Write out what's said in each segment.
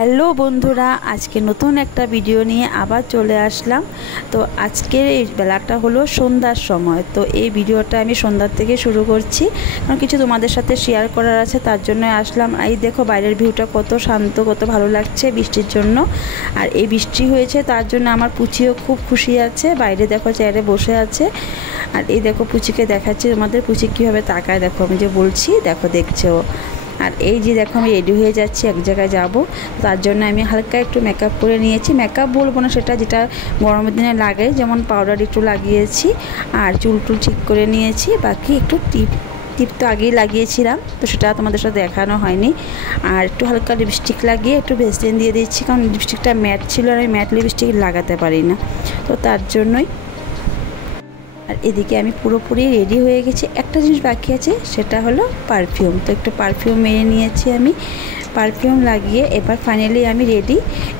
Hello বন্ধুরা, আজকে নতুন একটা ভিডিও নিয়ে আবার চলে আসলাম। তো আজকের এই বেলাটা হলো সন্ধ্যার সময়। তো এই ভিডিওটা আমি সন্ধ্যার থেকে শুরু করছি, কারণ কিছু তোমাদের সাথে শেয়ার করার আছে, তার জন্য আসলাম। এই দেখো বাইরের ভিউটা কত শান্ত, কত ভালো লাগছে বৃষ্টির জন্য। আর এই বৃষ্টি হয়েছে তার জন্য আমার পুচিও খুব খুশি আছে। বাইরে দেখো চেয়ারে বসে আছে। আর এই দেখো পুচিকে দেখাচ্ছে তোমাদের, পুচি কীভাবে তাকায় দেখো, আমি যে বলছি দেখো দেখছে ও। আর এই যে দেখো আমি রেডি হয়ে যাচ্ছি, এক জায়গায় যাব, তার জন্য আমি হালকা একটু মেকআপ করে নিয়েছি। মেকআপ বলবো না, সেটা যেটা গরমের দিনে লাগে, যেমন পাউডার একটু লাগিয়েছি আর চুল ঠিক করে নিয়েছি। বাকি একটু টিপ তো আগেই লাগিয়েছিলাম, তো সেটা তোমাদের সাথে দেখানো হয়নি। আর একটু হালকা লিপস্টিক লাগিয়ে একটু ভেসলিন দিয়ে দিচ্ছি, কারণ লিপস্টিকটা ম্যাট ছিল আর আমি ম্যাট লিপস্টিক লাগাতে পারি না, তো তার জন্যই। আর এদিকে আমি পুরোপুরি রেডি হয়ে গেছি। একটা জিনিস বাকি আছে, সেটা হলো পারফিউম। তো একটু পারফিউম মেরে নিয়েছি আমি, পারফিউম লাগিয়ে এবার ফাইনালি আমি রেডি।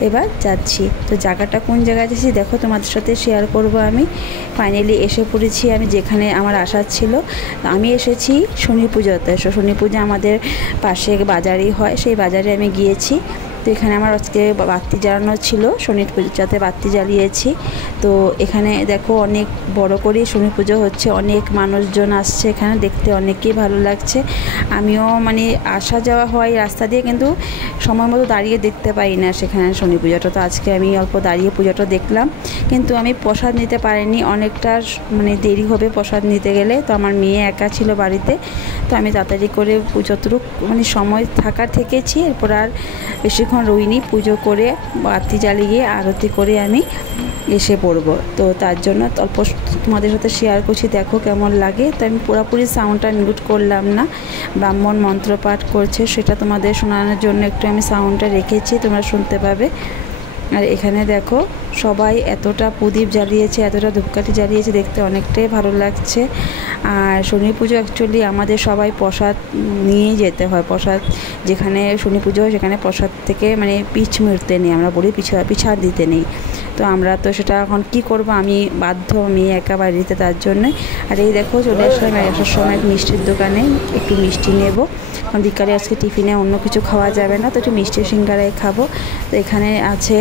এবার যাচ্ছি, তো জায়গাটা কোন জায়গায় যাচ্ছি দেখো, তোমাদের সাথে শেয়ার করব। আমি ফাইনালি এসে পড়েছি আমি যেখানে আমার আসার ছিল। আমি এসেছি শনি পুজোতে। শনি পূজা আমাদের পাশে বাজারই হয়, সেই বাজারে আমি গিয়েছি। তো এখানে আমার আজকে বাতি জ্বালানো ছিল, শনি পূজাতে বাতি জ্বালিয়েছি। তো এখানে দেখো অনেক বড় করে শনি পুজো হচ্ছে, অনেক মানুষজন আসছে এখানে দেখতে, অনেকই ভালো লাগছে। আমিও মানে আসা যাওয়া হয় রাস্তা দিয়ে, কিন্তু সময় মতো দাঁড়িয়ে দেখতে পাই না সেখানে শনি পুজোটা। তো আজকে আমি অল্প দাঁড়িয়ে পুজোটা দেখলাম, কিন্তু আমি প্রসাদ নিতে পারিনি, অনেকটা মানে দেরি হবে প্রসাদ নিতে গেলে। তো আমার মেয়ে একা ছিল বাড়িতে, তো আমি তাড়াতাড়ি করে যতটুকু মানে সময় থাকার থেকেছি, এরপর আর বেশিক্ষণ রইনি। পুজো করে বাতি জ্বালিয়ে আরতি করে আমি এসে পড়বো। তো তার জন্য অল্প তোমাদের সাথে শেয়ার করছি, দেখো কেমন লাগে। তো আমি পুরোপুরি সাউন্ডটা মিউট করলাম না, ব্রাহ্মণ মন্ত্র পাঠ করছে সেটা তোমাদের শোনানোর জন্য একটু আমি সাউন্ডটা রেখেছি, তোমরা শুনতে পাবে। আর এখানে দেখো সবাই এতটা প্রদীপ জ্বালিয়েছে, এতটা ধূপকাঠি জ্বালিয়েছে, দেখতে অনেকটাই ভালো লাগছে। আর শনি পুজো অ্যাকচুয়ালি আমাদের সবাই প্রসাদ নিয়েই যেতে হয়। প্রসাদ যেখানে শনি পুজো হয় সেখানে প্রসাদ থেকে মানে পিছ মুড়তে নেই, আমরা বলি পিছা দিতে নেই। তো আমরা তো সেটা এখন কি করব, আমি বাধ্য, মেয়ে একা বাড়িতে, তার জন্যই। আর এই দেখো চলে আসলাম আসার সময় মিষ্টির দোকানে, একটু মিষ্টি নেব, কারণ বিকালে আজকে টিফিনে অন্য কিছু খাওয়া যাবে না, তো একটু মিষ্টি সিঙ্গারাই খাবো। তো এখানে আছে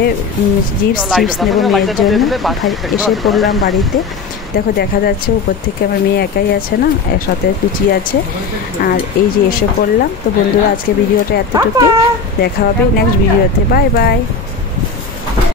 চিপস নেব মেয়ের জন্য। এসে পড়লাম বাড়িতে, দেখো দেখা যাচ্ছে উপর থেকে আমার মেয়ে একাই আছে না, একসাথে কুচি আছে। আর এই যে এসে পড়লাম। তো বন্ধুরা আজকে ভিডিওটা এতটুকুই, দেখা হবে নেক্সট ভিডিওতে। Bye bye.